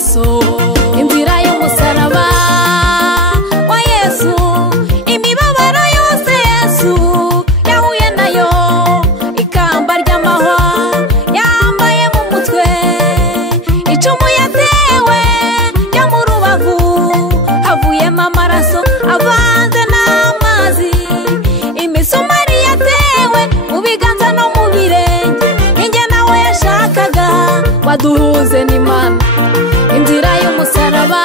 amaraso. Inzira y'umusaraba wa Yesu, imibabaro yose Yesu yahuye nayo, ikamba ry'amahwa yambaye mu mutwe, icumu yatewe ryo mu rubavu, havuyemo amaraso avanze n'amazi, imisumari yatewe mu biganza no mu birenge, ninjye nawe yashakaga waduhuze n'Imana. Inzira y'umusaraba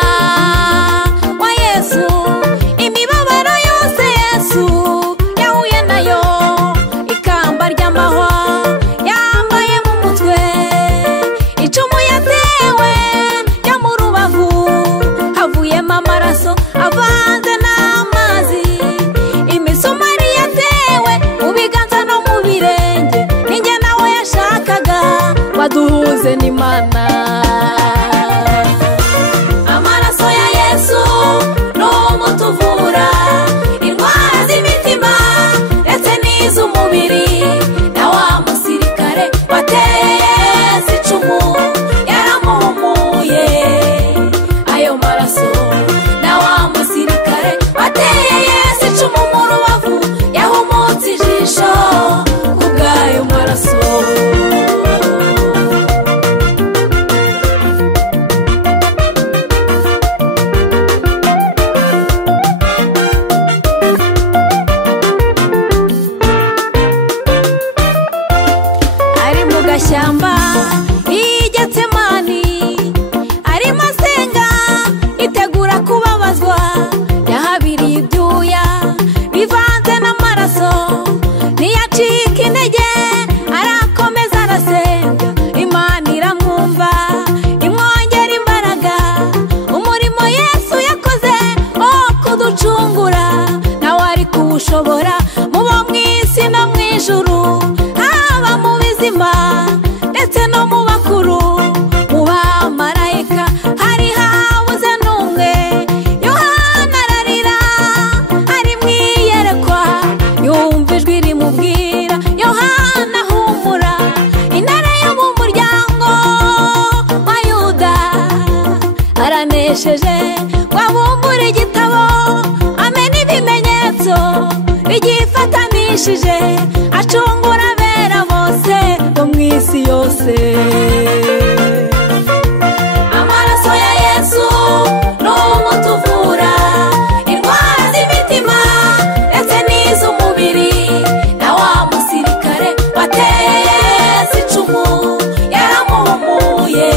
wa Yesu, imibabaro yose Yesu yahuye nayo, ikamba ry'amahwa yambaye mu mutwe, icumu yatewe ryo mu rubavu, havuyemo amaraso avanze n'amazi, imisumari yatewe mu biganza no mu birenge, ninjye nawe yashakaga waduhuze n'Imana. Amaraso ya Yesu n'umutuvura indwara z'imitima ndetse n'iz'umubiri, na wa musirikare wateye Yesu icumu yaramuhumuye. Ayo maraso na wa musirikare wateye Yesu icumu mu rubavu, yahumutse ijisho kubw'ayo maraso. Shyamba y'Getsemani arimo asenga itegura kubabazwa, yahabiriye ibyuya bivanze n'amaraso, ntiyacika intege arakomeza arasenga, Imana iramwumva imwongera imbaraga. Umurimo Yesu yakoze wo kuducungura nawe ari kuwushobora, mu bo mw'isi no mw'ijuru, haba mu bizima ndetse no mu bakuru, mu bamarayika hari habuze n'umwe. Yohana ararira ari mwiyerekwa, yumva ijwi rimubwira, Yohana humura, intare yo mu muryango wa Yuda aranesheje, wabumbura igitabo amena ibimenyetso bigifatanishije, acungura abera bose bo mw'isi yose. Amaraso ya Yesu n'umutuvura indwara z'imitima ndetse n'iz'umubiri, na wa musirikare wateye Yesu icumu yaramuhumuye.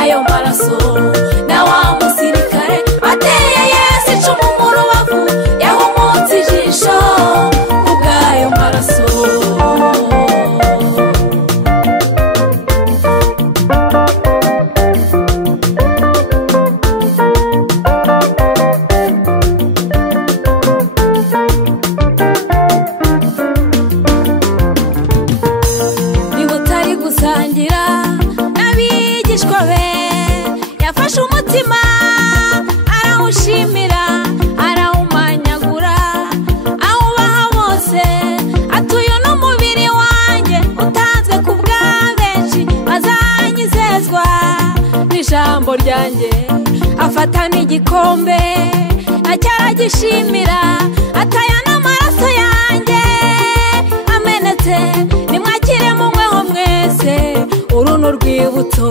Ayo maraso na wa musirikare wateye Yesu icumu mu rubavu, yahumutse ijisho kubw'ayo maraso. Niba utari gusangira n'abigishwa be, yafashe umutima arawushimira, arawumanyagura, awubaha bose, atuye n'umubiri wanjye utanzwe ku bwa benshi, bazanyizezwa n'ijambo ryanjye. Afata n'igikombe nacyo aragishimira, ataya n'amaraso yanjye amenetse, nimwakire munyweho mwese, uru ni urwibutso